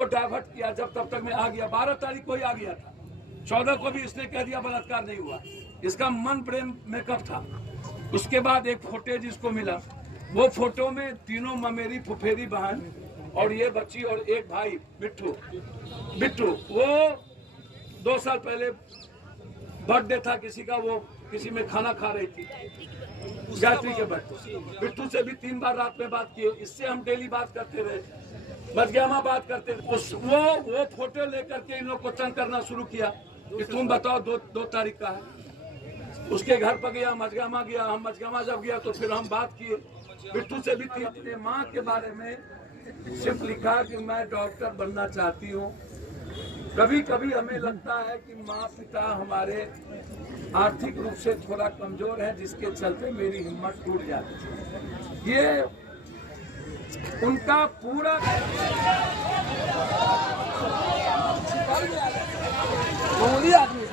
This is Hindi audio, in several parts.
वो डाइवर्ट किया जब तब तक मैं आ गया। 12 तारीख को ही आ गया था, 14 को भी इसने कह दिया बलात्कार नहीं हुआ। इसका मन प्रेम मेकअप था। उसके बाद एक फुटेज इसको मिला, वो फोटो में तीनों ममेरी फुफेरी बहन और ये बच्ची और एक भाई बिट्टू, वो 2 साल पहले बर्थडे था किसी का, वो किसी में खाना खा रही थी गायत्री के बर्थडे। बिट्टू से भी 3 बार रात में बात की, इससे हम डेली बात करते रहे, मजगामा बात करते रहे। वो फोटो लेकर के इन लोग को तंग करना शुरू किया कि तुम बताओ 2 तारीख का है। उसके घर पर गया, मजगामा गया। हम मजगामा जब गया तो फिर हम बात किए। बिट्टू से भी थी। अपने माँ के बारे में सिर्फ लिखा कि मैं डॉक्टर बनना चाहती हूँ। कभी कभी हमें लगता है कि माँ पिता हमारे आर्थिक रूप से थोड़ा कमजोर है, जिसके चलते मेरी हिम्मत टूट जाती है। ये उनका पूरा मामूली आदमी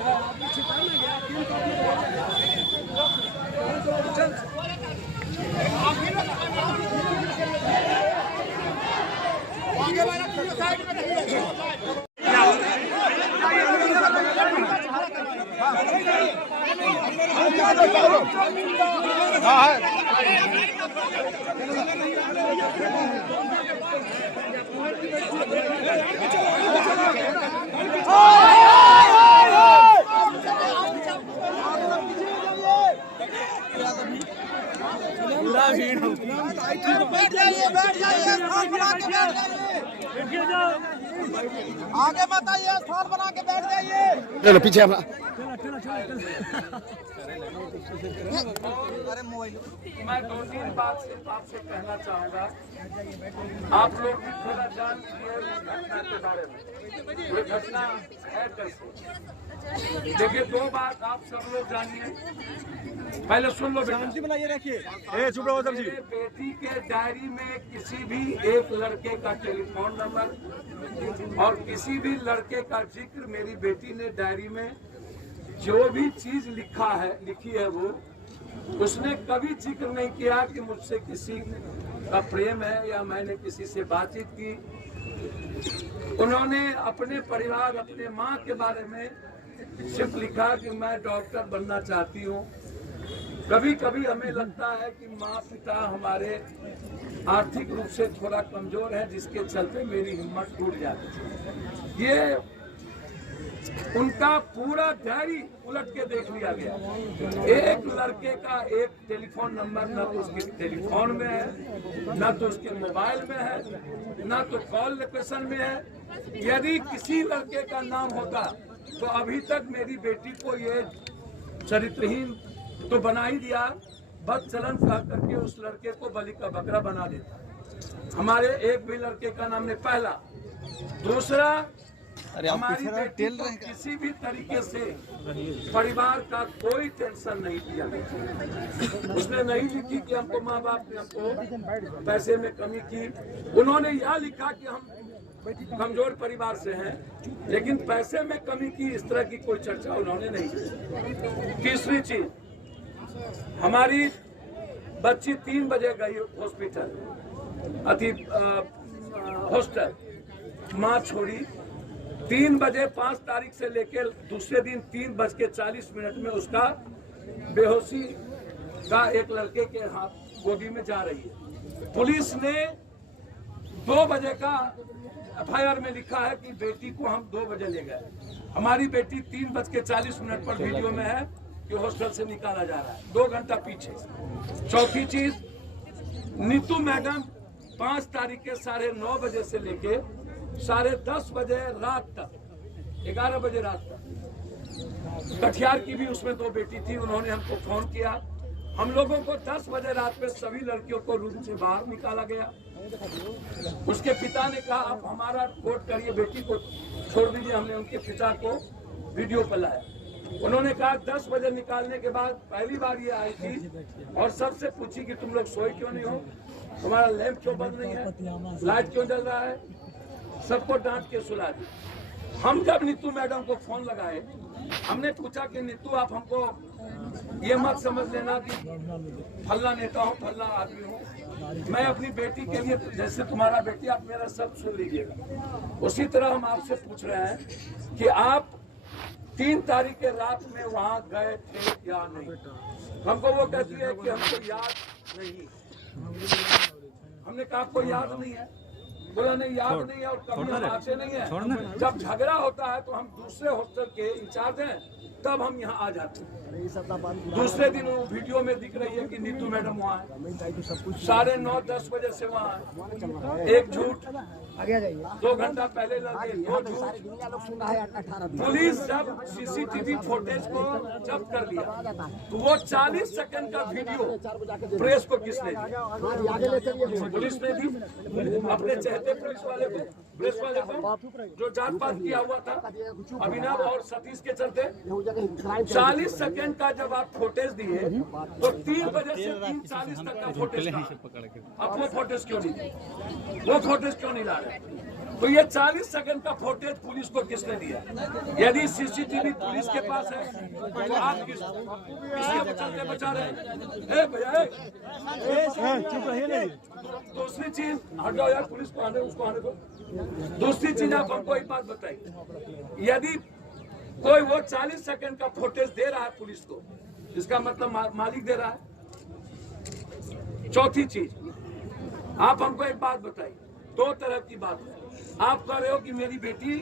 आगे मत आइए, स्थान बना के बैठ जाइए। चलो पीछे अपना। मैं 2-3 बात सिर्फ आपसे कहना चाहूँगा। आप लोग भी थोड़ा जान लीजिए इस घटना के बारे में। ये घटना है कैसे? देखिए, 2 बात आप सब लोग जानिए। पहले सुन लो बेटा। शांति बनाइए रखिए। मेरे बेटी के डायरी में किसी भी एक लड़के का टेलीफोन नंबर और किसी भी लड़के का जिक्र मेरी बेटी ने डायरी में जो भी चीज लिखी है वो उसने कभी जिक्र नहीं किया कि मुझसे किसी का प्रेम है या मैंने किसी से बातचीत की। उन्होंने अपने परिवार, अपने माँ के बारे में सिर्फ लिखा कि मैं डॉक्टर बनना चाहती हूँ। कभी कभी हमें लगता है कि माँ पिता हमारे आर्थिक रूप से थोड़ा कमजोर है, जिसके चलते मेरी हिम्मत टूट जाती है। ये उनका पूरा डायरी उलट के देख लिया गया। एक लड़के का एक टेलीफोन नंबर न तो उसके टेलीफोन में है, न तो उसके मोबाइल में है, न तो कॉल लोकेशन में है। यदि किसी लड़के का नाम होता तो अभी तक मेरी बेटी को ये चरित्रहीन तो बना ही दिया, बदचलन कह करके उस लड़के को बलि का बकरा बना देता। हमारे एक भी लड़के का नाम नहीं। पहला। दूसरा, हमारी बेटी को किसी भी तरीके से परिवार का कोई टेंशन नहीं दिया। उसने नहीं लिखी कि हमको माँ बाप ने हमको पैसे में कमी की। उन्होंने यह लिखा कि हम कमजोर परिवार से हैं, लेकिन पैसे में कमी की इस तरह की कोई चर्चा उन्होंने नहीं की। तीसरी चीज, हमारी बच्ची 3 बजे गई हॉस्टल, माँ छोड़ी 3 बजे 5 तारीख से लेकर दूसरे दिन 3:40 में उसका बेहोशी का एक लड़के के हाथ गोदी में जा रही है। पुलिस ने 2 बजे का FIR में लिखा है कि बेटी को हम 2 बजे ले गए। हमारी बेटी 3:40 पर वीडियो में है कि हॉस्टल से निकाला जा रहा है, 2 घंटा पीछे। चौथी चीज, नीतू मैडम 5 तारीख के 9:30 बजे से लेके 10:30 बजे रात तक, 11 बजे रात तक, कटिहार की भी उसमें 2 बेटी थी। उन्होंने हमको फोन किया। हम लोगों को 10 बजे रात में सभी लड़कियों को रूम से बाहर निकाला गया। उसके पिता ने कहा आप हमारा रिपोर्ट करिए, बेटी को छोड़ दीजिए। हमने उनके पिता को वीडियो पर लाया। उन्होंने कहा 10 बजे निकालने के बाद पहली बार ये आई थी और सबसे पूछी कि तुम लोग सोए क्यों नहीं हो, तुम्हारा लैंप क्यों बंद नहीं है, लाइट क्यों जल रहा है। सबको डांट के सुला दी। हम जब नीतू मैडम को फोन लगाए, हमने पूछा कि नीतू आप हमको ये मत समझ लेना कि फल्ला नेता हूँ, फल्ला आदमी हूँ, मैं अपनी बेटी के लिए, जैसे तुम्हारा बेटी, आप मेरा सब सुन लीजिएगा, उसी तरह हम आपसे पूछ रहे हैं कि आप 3 तारीख के रात में वहां गए थे या नहीं। हमको वो कहती है कि हमको याद नहीं। हमने कहा आपको याद नहीं है? बोला नहीं, याद नहीं है और कभी हम आते नहीं है। जब झगड़ा होता है तो हम दूसरे हॉस्टल के इंचार्ज हैं, तब हम यहाँ आ जाते हैं। दूसरे दिन वो वीडियो में दिख रही है कि नीतू मैडम वहाँ है, 9:30-10 बजे से वहाँ है। एक झूठ, 2 घंटा पहले लगे, 2 झूठ। पुलिस जब सीसीटीवी फुटेज को जब्त कर लिया तो वो 40 सेकंड का वीडियो प्रेस को किसने दिया? पुलिस ने दी, अपने चहते पुलिस वाले को, प्रेस वाले को, जो जांच पात किया हुआ था अभिनव और सतीश के चलते। 40 सेकंड का जब आप फुटेज दिए तो 3 बजे से 3:40 तक का फुटेज था। अब वो फुटेज क्यों नहीं दिए? वो फुटेज क्यों नहीं ला रहे? तो ये 40 सेकंड का फुटेज पुलिस को किसने दिया? यदि सीसीटीवी पुलिस के पास है तो आप किसके चलते बचा रहे हैं? चुप रहिए। दूसरी चीज, हट जाओ यार, पुलिस को आने, उसको आने दो। दूसरी चीज, आप हमको एक बात बताइए, यदि कोई वो 40 सेकंड का फुटेज दे रहा है पुलिस को, इसका मतलब मालिक दे रहा है। चौथी चीज, आप हमको एक बात बताइए, 2 तरह की बात है। आप कह रहे हो कि मेरी बेटी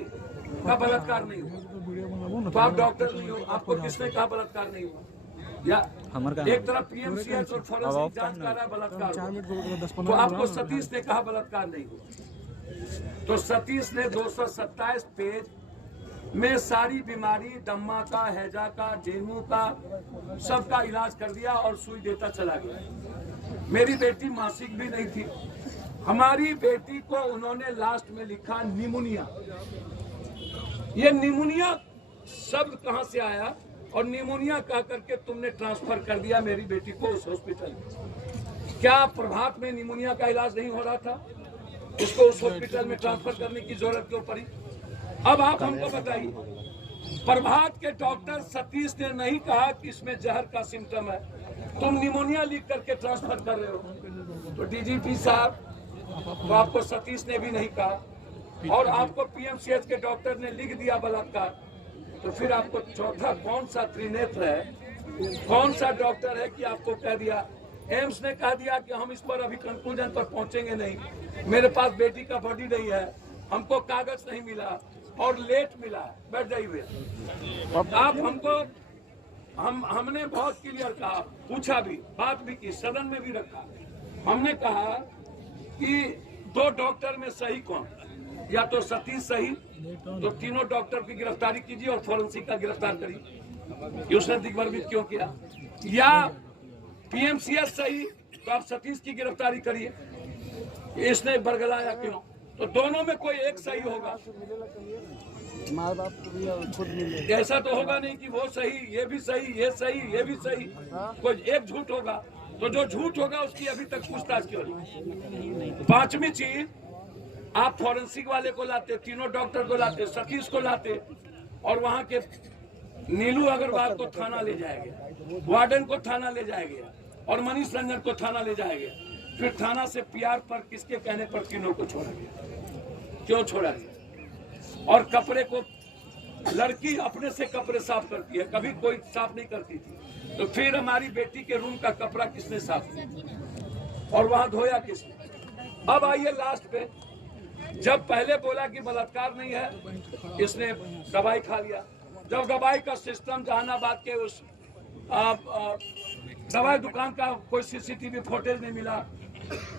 का बलात्कार नहीं हुआ, तो आप डॉक्टर नहीं हो, आपको किसने कहा बलात्कार नहीं हुआ? या एक तरफ पीएमसीएच और फॉरेंसिक जांच कर रहा है बलात्कार, तो आपको सतीश ने कहा बलात्कार नहीं हुआ। तो सतीश ने 227 पेज में सारी बीमारी, दम्मा का, हैजा का, डेंगू का, सबका इलाज कर दिया और सुई देता चला गया। मेरी बेटी मासिक भी नहीं थी। हमारी बेटी को उन्होंने लास्ट में लिखा निमोनिया। ये निमोनिया शब्द कहां से आया और निमोनिया कह करके तुमने ट्रांसफर कर दिया मेरी बेटी को उस हॉस्पिटल में? क्या प्रभात में निमोनिया का इलाज नहीं हो रहा था? उसको उस हॉस्पिटल में ट्रांसफर करने की जरूरत क्यों पड़ी? अब आप हमको बताइए, प्रभात के डॉक्टर सतीश ने नहीं कहा कि इसमें जहर का सिम्टम है, तुम निमोनिया लिख करके ट्रांसफर कर रहे हो। तो डीजीपी साहब, तो आपको सतीश ने भी नहीं कहा और आपको पीएमसीएच के डॉक्टर ने लिख दिया बलात्कार, तो फिर आपको चौथा कौन सा त्रिनेत्र है, कौन सा डॉक्टर है कि आपको कह दिया? एम्स ने कह दिया कि हम इस पर अभी कंक्लूजन पर पहुंचेंगे नहीं, मेरे पास बेटी का बॉडी नहीं है, हमको कागज नहीं मिला और लेट मिला। बैठ जाइए। आप हमको, हमने बहुत क्लियर कहा, पूछा भी, बात भी की, सदन में भी रखा। हमने कहा कि 2 डॉक्टर में सही कौन? या तो सतीश सही, तो तीनों डॉक्टर की गिरफ्तारी कीजिए और फॉरेंसिक का गिरफ्तार करिए, उसने दिग्भ्रमित क्यों किया? या पीएमसीएच सही, तो आप सतीश की गिरफ्तारी करिए, इसने बरगलाया क्यों? तो दोनों में कोई एक सही होगा। ऐसा तो होगा नहीं कि वो सही, ये भी सही, ये सही, ये भी सही, कोई एक झूठ होगा। तो जो झूठ होगा उसकी अभी तक पूछताछ क्यों नहीं? 5वीं चीज, आप फॉरेंसिक वाले को लाते, तीनों डॉक्टर को लाते, सतीश को लाते और वहां के नीलू अग्रवाल को थाना ले जाएगा, वार्डन को थाना ले जाएगा और मनीष रंजन को थाना ले जाएगा। फिर थाना से पीआर पर किसके कहने पर तीनों को छोड़ा गया? क्यों छोड़ा गया? और कपड़े को, लड़की अपने से कपड़े साफ करती है, कभी कोई साफ नहीं करती थी, तो फिर हमारी बेटी के रूम का कपड़ा किसने साफ किया और वहां धोया किसने? अब आइए लास्ट पे, जब पहले बोला कि बलात्कार नहीं है, इसने दवाई खा लिया। जब दवाई का सिस्टम जहानाबाद के उस दवाई दुकान का कोई सीसीटीवी फुटेज नहीं मिला,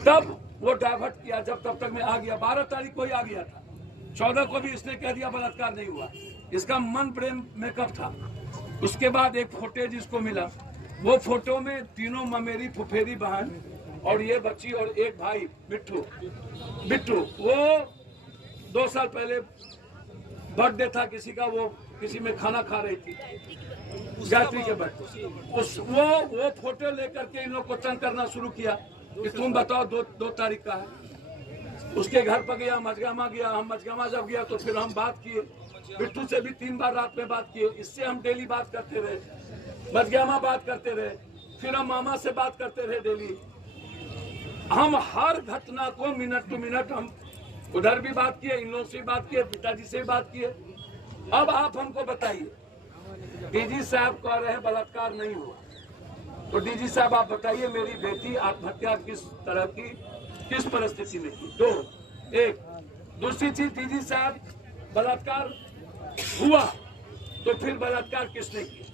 तब वो डाइवर्ट किया। जब तब तक मैं आ गया, 12 तारीख को ही आ गया था, 14 को भी इसने कह दिया बलात्कार नहीं हुआ। इसका मन ब्रेन मेकअप था। उसके बाद एक फुटेज इसको मिला, वो फोटो में तीनों ममेरी फुफेरी बहन और ये बच्ची और एक भाई बिट्टू, वो 2 साल पहले बर्थडे था किसी का, वो किसी में खाना खा रही थी, गायत्री के बर्थडे, वो फोटो लेकर के इन लोग को तंग करना शुरू किया कि तुम बताओ 2 तारीख का है। उसके घर पर गया, मजगामा गया, हम मजगामा जब गया तो फिर हम बात किए, बिट्टू से भी 3 बार रात में बात किए, इससे हम डेली बात करते रहे, मजगामा बात करते रहे, फिर हम मामा से बात करते रहे डेली, हम हर घटना को मिनट टू मिनट हम उधर भी बात किए, इन लोगों से भी बात किए, पिताजी से भी बात किए। अब आप हमको बताइए, डीजी साहब कह रहे हैं बलात्कार नहीं हुआ, तो डीजी साहब आप बताइए मेरी बेटी आत्महत्या किस तरह की, किस परिस्थिति में की? दो, एक। दूसरी चीज, डीजी साहब बलात्कार हुआ तो फिर बलात्कार किसने किया?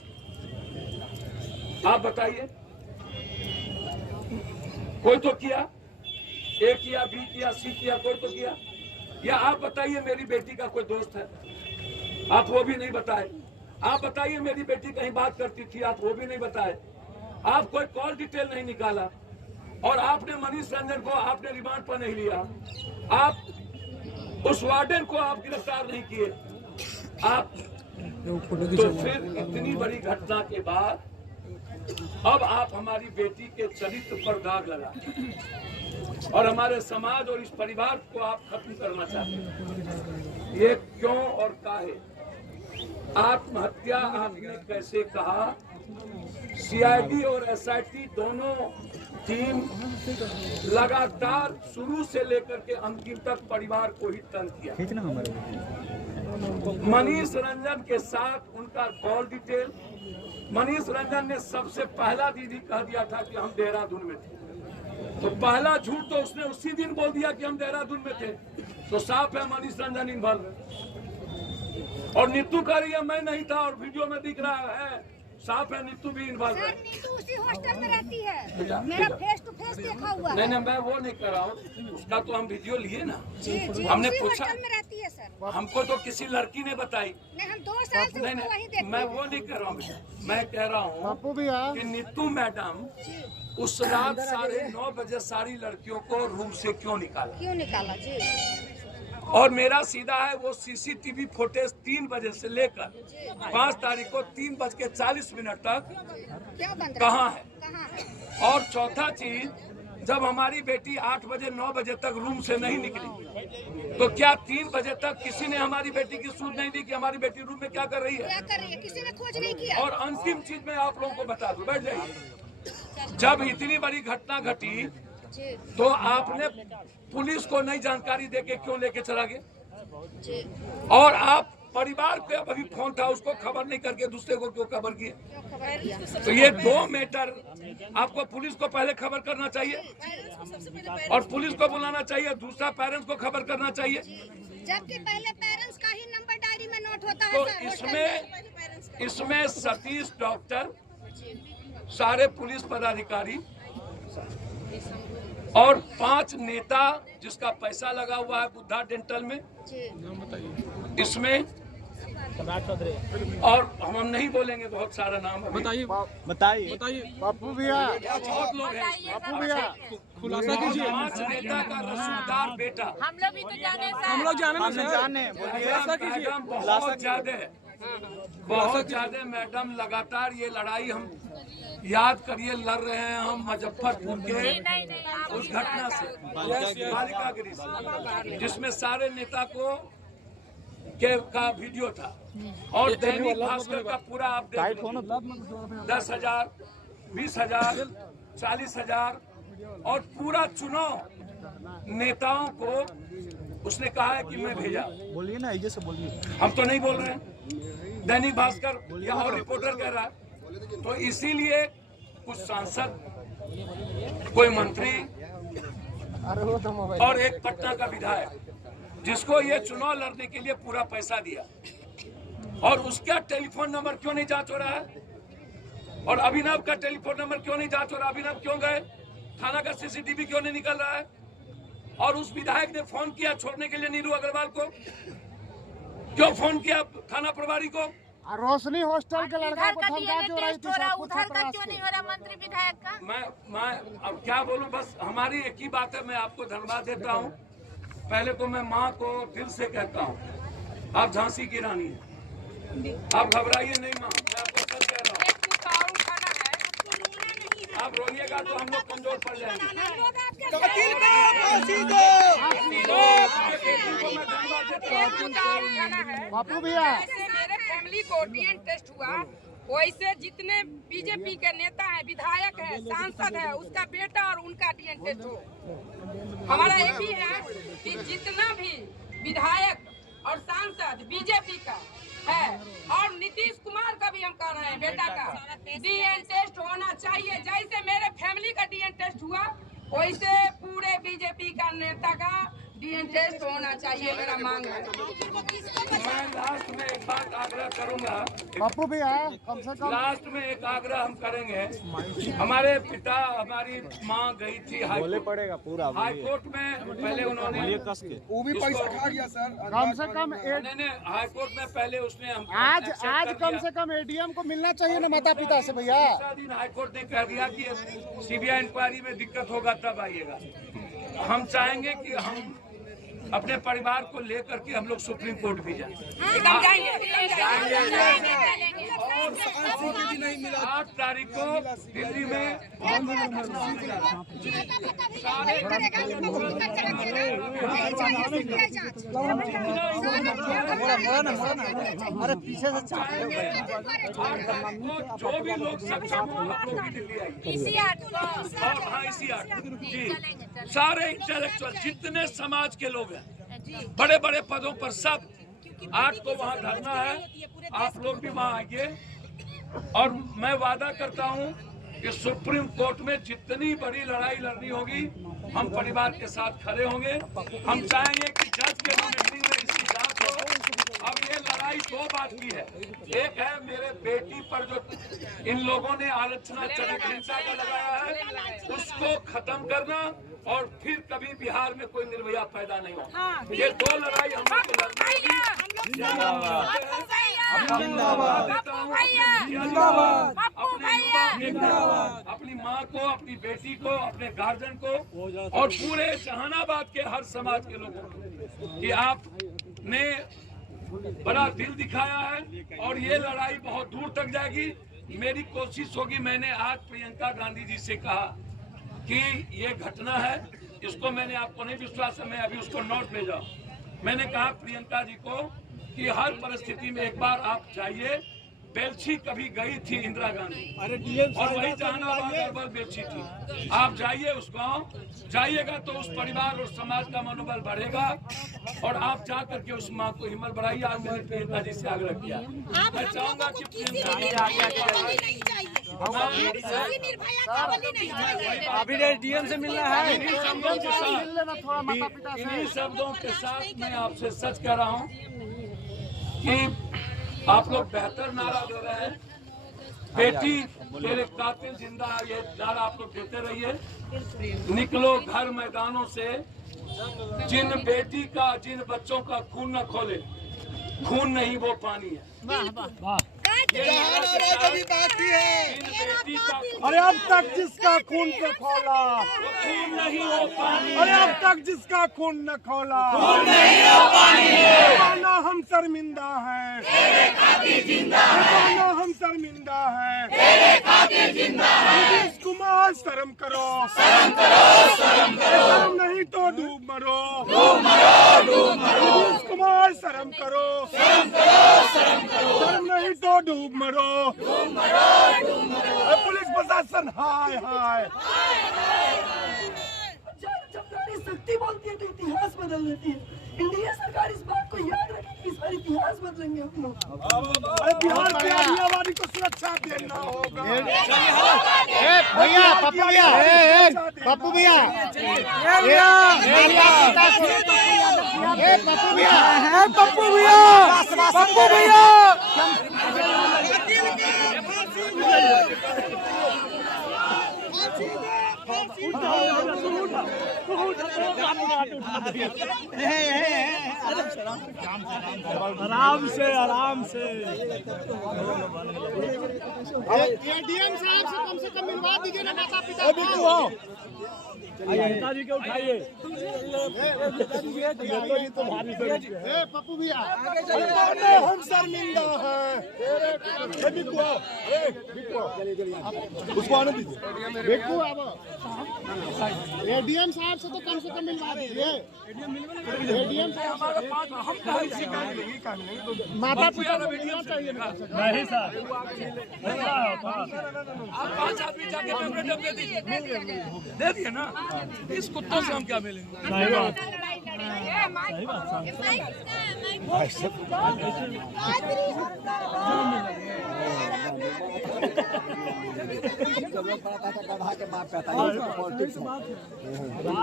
आप बताइए। कोई तो किया, ए किया, बी किया, सी किया, कोई तो किया। या आप बताइए मेरी बेटी का कोई दोस्त है, आप वो भी नहीं बताए। आप बताइए मेरी बेटी कहीं बात करती थी, आप वो भी नहीं बताए। आप कोई कॉल डिटेल नहीं निकाला, और आपने मनीष रंजन को आपने रिमांड पर नहीं लिया। आप उस वार्डन को आप गिरफ्तार नहीं किए। आप तो फिर इतनी बड़ी घटना के बाद अब आप हमारी बेटी के चरित्र पर दाग लगा और हमारे समाज और इस परिवार को आप खत्म करना चाहते हैं। ये क्यों और काहे? आत्महत्या आपने कैसे कहा? सीआईडी और एसआईटी दोनों टीम लगातार शुरू से लेकर के अंतिम तक परिवार को ही तंग किया। मनीष रंजन के साथ उनका कॉल डिटेल, मनीष रंजन ने सबसे पहला दीदी कह दिया था कि हम देहरादून में थे, तो पहला झूठ तो उसने उसी दिन बोल दिया कि हम देहरादून में थे, तो साफ है मनीष रंजन इन्वॉल्व। और नीतू कह रही है मैं नहीं था, और वीडियो में दिख रहा है साफ है नीतू भी इन्वॉल्व है। नीतू उसी हॉस्टल में रहती है, मेरा फेस टू फेस देखा हुआ है। नहीं, मैं वो नहीं कर रहा हूँ, उसका तो हम वीडियो लिए ना। जी, हमने उसी पूछा, हॉस्टल में रहती है सर। हमको तो किसी लड़की ने बताई। नहीं, हम 2 साल से नहीं, वही देखते मैं वो नहीं कर रहा हूँ। मैं कह रहा हूँ कि नीतू मैडम उस रात 9:30 बजे सारी लड़कियों को रूम से क्यों निकाला जी? और मेरा सीधा है वो सीसीटीवी फुटेज 3 बजे से लेकर 5 तारीख को 3:40 तक कहाँ है? और चौथा चीज, जब हमारी बेटी 8 बजे 9 बजे तक रूम से नहीं निकली, तो क्या 3 बजे तक किसी ने हमारी बेटी की सूझ नहीं दी कि हमारी बेटी रूम में क्या कर रही है? किसी ने खोज नहीं किया। और अंतिम चीज मैं आप लोगों को बता दूं, बैठ जाइए। जब इतनी बड़ी घटना घटी तो आपने पुलिस को नई जानकारी देके क्यों लेके चला गया? और आप परिवार पे अभी फोन था उसको खबर नहीं करके दूसरे को क्यों खबर किए? तो ये 2 मैटर आपको पुलिस को पहले खबर करना चाहिए और पुलिस को बुलाना चाहिए, दूसरा पेरेंट्स को खबर करना चाहिए। जबकि पहले पेरेंट्स का ही नंबर डायरी में नोट होता है। तो इसमें सतीश डॉक्टर, सारे पुलिस पदाधिकारी और 5 नेता जिसका पैसा लगा हुआ है बुद्धा डेंटल में, इसमें और हम नहीं बोलेंगे, बहुत सारा नाम है। बताइए बापू भैया, बहुत लोग हैं। बापू भैया खुलासा कीजिए। 5 नेता का रसूखदार बेटा, हम लोग भी तो जाने सर। हम लोग जाने बहुत ज्यादा मैडम लगातार ये लड़ाई हम याद करिए लड़ रहे हैं हम मुजफ्फरपुर के उस घटना से, बालिका गृह से, जिसमें सारे नेता को का वीडियो था और दैनिक भास्कर का पूरा आप देख 10,000, 20,000, 40,000 और पूरा चुनाव नेताओं को उसने कहा है कि मैं भेजा। बोलिए ना, ऐसे से बोलिए। हम तो नहीं बोल रहे हैं, दैनिक भास्कर या और रिपोर्टर कह रहा है। तो इसीलिए कुछ सांसद, कोई मंत्री और एक पटना का विधायक जिसको ये चुनाव लड़ने के लिए पूरा पैसा दिया, और उसका टेलीफोन नंबर क्यों नहीं जांच हो रहा है? और अभिनव का टेलीफोन नंबर क्यों नहीं जांच हो रहा? अभिनव क्यों गए? थाना का सीसीटीवी क्यों नहीं निकल रहा है? और उस विधायक ने फोन किया छोड़ने के लिए नीरू अग्रवाल को, क्यों फोन किया थाना प्रभारी को? रोशनी हॉस्टल के लड़का को धमका जो रही थी, उधर का क्यों नहीं हो रहा मंत्री विधायक का? मैं अब क्या बोलूं, बस हमारी एक ही बात है, मैं आपको धन्यवाद देता हूं। पहले तो मैं माँ को दिल से कहता हूं, आप झांसी की रानी हैं, आप घबराइए नहीं माँ, मैं आपको सच कह रहा हूँ। आप रोइएगा तो हम लोग कमजोर पड़ जाएंगे। बापू भैया, मेरे फैमिली को डीएनए टेस्ट हुआ, वैसे जितने बीजेपी के नेता हैं, विधायक है, सांसद है, उसका बेटा और उनका डीएनए टेस्ट हो। हमारा यही है कि जितना भी विधायक और सांसद बीजेपी का है और नीतीश कुमार का भी हम कह रहे हैं बेटा का डीएनए टेस्ट होना चाहिए। जैसे मेरे फैमिली का डीएनए टेस्ट हुआ वैसे पूरे बीजेपी का नेता का डीएनए टेस्ट होना चाहिए, मेरा मांग है। मैं लास्ट में एक बात आग्रह करूंगा, पप्पू भैया कम से कम लास्ट में एक आग्रह हम करेंगे। हमारे पिता, हमारी माँ गई थी हाईकोर्ट में, पहले उन्होंने वो भी पैसा खा गया सर। कम से कम हाईकोर्ट में पहले उसने हम आज कम से कम एडीएम को मिलना चाहिए ना माता पिता से भैया। दूसरा दिन हाईकोर्ट ने कह दिया कि सीबीआई इंक्वायरी में दिक्कत होगा तब आइएगा। हम चाहेंगे कि हम अपने परिवार को लेकर के हम लोग सुप्रीम कोर्ट भी जाएं। एकदम जाएंगे। 8 तारीख को दिल्ली में अरे पीछे से जो भी लोग सक्षम हो आप लोग भी दिल्ली आइए। इसी 8 को और हाँ, इसी 8 जी सारे इंटेलेक्चुअल जितने समाज के लोग हैं बड़े बड़े पदों पर सब 8 को वहाँ धरना है। आप लोग भी वहाँ आइए और मैं वादा करता हूँ कि सुप्रीम कोर्ट में जितनी बड़ी लड़ाई लड़नी होगी हम परिवार के साथ खड़े होंगे। हम चाहेंगे कि जज के मॉनिटरिंग में इसकी जांच हो। अब ये लड़ाई 2 बात की है। एक है मेरे बेटी पर जो इन लोगों ने आलोचना चरित्र हिंसा का लगाया है उसको खत्म करना और फिर कभी बिहार में कोई निर्भया पैदा नहीं हो। ये 2 लड़ाई हम लोग को लड़नी होगी। अपनी माँ को, अपनी बेटी को, अपने गार्जियन को और पूरे जहानाबाद के हर समाज के लोगों को कि आपने बड़ा दिल दिखाया है और ये लड़ाई बहुत दूर तक जाएगी। मेरी कोशिश होगी, मैंने आज प्रियंका गांधी जी से कहा कि ये घटना है, इसको मैंने आपको नहीं विश्वास है, मैं अभी उसको नोट भेजा। मैंने कहा प्रियंका जी को कि हर परिस्थिति में एक बार आप जाइए। बेलछी कभी गई थी इंदिरा गांधी और वही जहानाबाद अरबल बेलछी थी। आप जाइए उस गांव, जाइएगा तो उस परिवार और समाज का मनोबल बढ़ेगा और आप जा करके उस माँ को हिम्मत बढ़ाइए। आज मैंने प्रियंका जी से आग्रह किया। मैं चाहूंगा कि अभी डीएम से मिलना है। इन्हीं शब्दों के साथ मैं आपसे सच कह रहा हूँ कि आप लोग बेहतर नारा दे रहे हैं। बेटी तेरे कातिल जिंदा, ये नारा आप लोग देते रहिए। निकलो घर मैदानों से, जिन बेटी का, जिन बच्चों का खून न खोले, खून नहीं वो पानी है। अभी बाकी है। अरे अब तक जिसका खून पे खोला खून नहीं वो पानी। अरे अब तक जिसका खून न खोला खून नहीं हो पानी है। माना हम शर्मिंदा हैं, माना हम शर्मिंदा हैं, नीतीश कुमार शर्म करो, शर्म नहीं तो डूब मरो, नीतीश कुमार शर्म करो, शर्म नहीं तो डूब मरो। पुलिस प्रशासन हाय हाय। जब नारी शक्ति बोलती है तो इतिहास बदल देती है। इंडिया सरकार इस बात को याद रखे कि सारे इतिहास बदलेंगे हम लोग। अरे बिहार की आबादी को सुरक्षा देना होगा। भैया पप्पू भैया, पप्पू भैया, पप्पू भैया, पप्पू भैया, आराम से आराम से। एडीएम साहब से कम मिलवा दीजिए ना माता पिता को। नेताजी के उठाइए। पप्पू भैया हम शर्मिंदा हैं। उसको आने दीजिए। एडीएम साहब से तो कम मिलवा दीजिए। एडीएम साहब हमारे पास हम माता पिता को मिलना चाहिए। नहीं सर, आप 5 आदमी जाके मेमोरेंडम दे दीजिए, दे दिए ना। इस कुत्तों से हम क्या मिलेंगे? सही बात।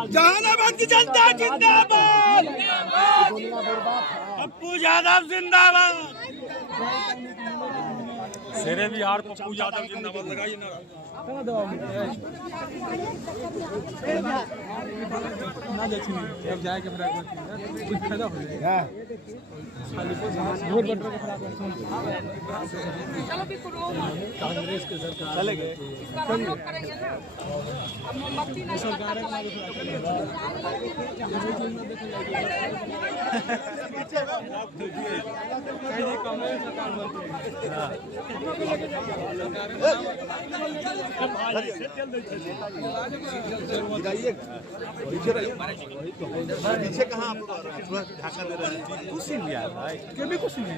जहानाबाद की जनता जिंदाबाद, पप्पू यादव जिंदाबाद। शेरे बिहार पप्पू यादव जिंदाबाद लगाइए ना। अब जाएगा फिर कुछ फायदा हो जाएगा। चलो भी करो, कांग्रेस की सरकार चले गए, हम लोग करेंगे ना। अब मोमबत्ती नहीं सरकार पीछे कहाँ आप थोड़ा ढाका दे रहे हैं? कुछ नहीं यार भाई, कभी कुछ नहीं।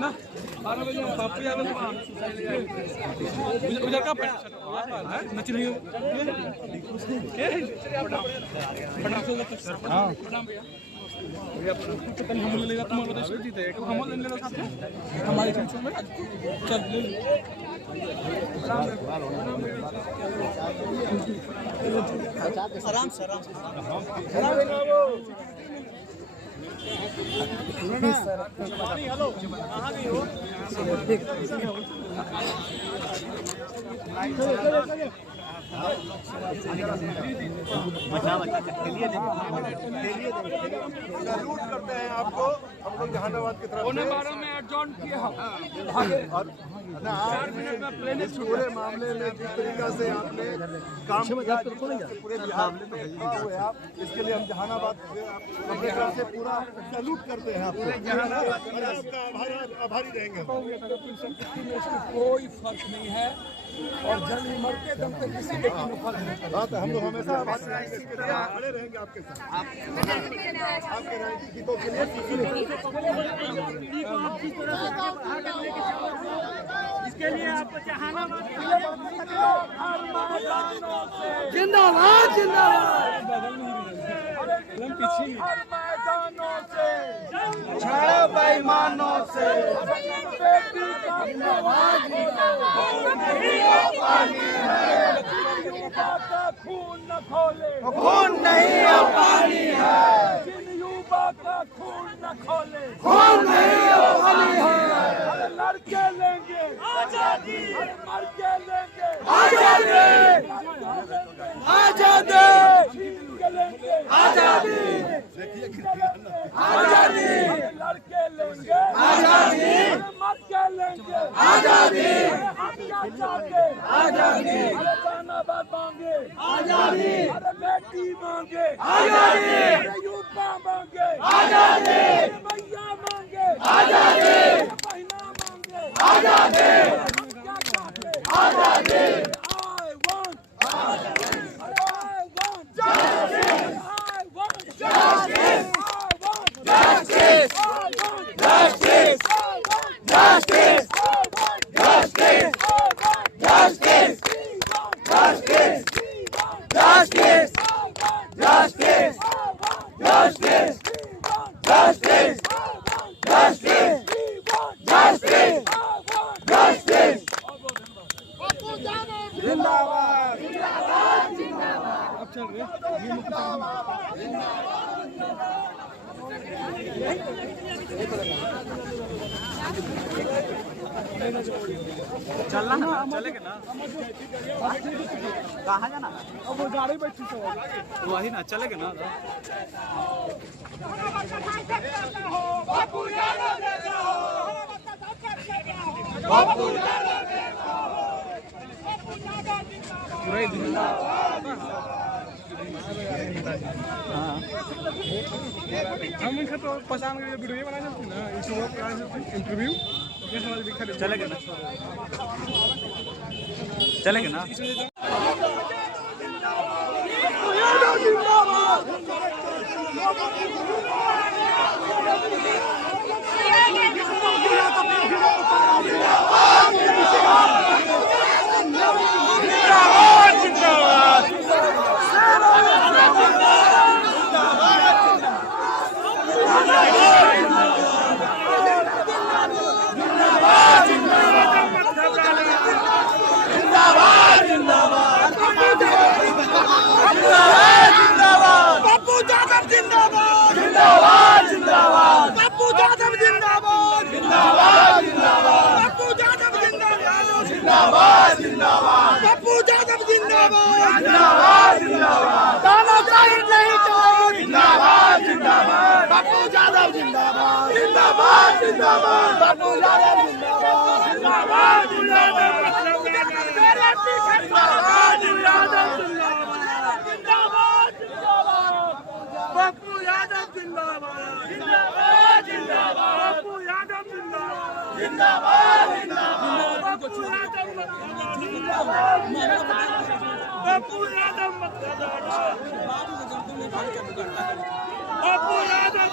ना 12 बजे पप्पू यादव उधर का नच रही हो हम लेगा तुम्हारा देश जीते हम ले लेना साथ में हमारी टीम में चल ले आराम से हेलो कहाँ गई हो? लूट करते हैं आपको। हम लोग जहानाबाद की तरफ 12:15 में एडजॉर्न किए हम। और 4 मिनट में पूरे मामले में जिस तरीका से आपने काम किया, पूरे बिहार में खड़ा हुए आप, इसके लिए हम जहानाबाद अपने तरफ से पूरा सैल्यूट करते हैं। आपको आपका आभारी रहेंगे। कोई फर्क नहीं है और जंग मरते दम तक किसी के फर्क नहीं पड़ता। हाँ, तो हम लोग हमेशा आभारी रहेंगे, इसके लिए खड़े रहेंगे आपके साथ। आपके राजनीतिकों के लिए इसके लिए आप जहानाबाद जिंदाबाद जिंदाबाद। मैदानों से छाड़ो बेईमानों से। खून न खोले, खून नहीं अब पानी है। जिन युवा का खून न खोले, खून नहीं अब पानी है। अरे लड़के लेंगे आजादी, अरे मर के लेंगे आजादी, आजादी, छीन के लेंगे आजादी, आजादी, लड़के लेंगे आजादी, मर के लेंगे आजादी, अत्याचार के आजादी, अरे जहानाबाद मांगे आजादी, अरे बेटी मांगे आजादी, अरे युवा मांगे आजादी, अरे भैया मांगे आजादी, अरे बहना मांगे आजादी, हम क्या चाहते आजादी। I want justice. I want Justice. I want Justice. I want Justice. I want Justice. Justice. Justice. Justice. Justice. Justice. Justice. Justice. Justice. Justice. Justice. Justice. जिंदाबाद जिंदाबाद। अब चल रहे चलना ना, चलेगा ना। कहाँ जाना? अब वो गाड़ी बैठी तो वही ना चलेगा ना। बापू यादव देता हो, बापू यादव देता हो, पूरा हम इनका तो पहचान कर वीडियो बना सकते ना, इंटरव्यू चलेगा ना, चलेगा ना। पप्पू यादव जिंदाबाद जिंदाबाद जिंदाबाद पप्पू यादव जिंदाबाद जिंदाबाद जिंदाबाद पप्पू यादव जिंदाबाद जिंदाबाद जिंदाबाद पप्पू यादव जिंदाबाद जिंदाबाद जिंदाबाद तानाशाही नहीं चलेगी जिंदाबाद जिंदाबाद पप्पू यादव जिंदाबाद जिंदाबाद जिंदाबाद पप्पू यादव जिंदाबाद जिंदाबाद जिंदाबाद पप्पू यादव जिंदाबाद जिंदाबाद जिंदाबाद पप्पू यादव जिंदाबाद जिंदाबाद जिंदाबाद पप्पू यादव जिंदाबाद पप्पू यादव पप्पू यादव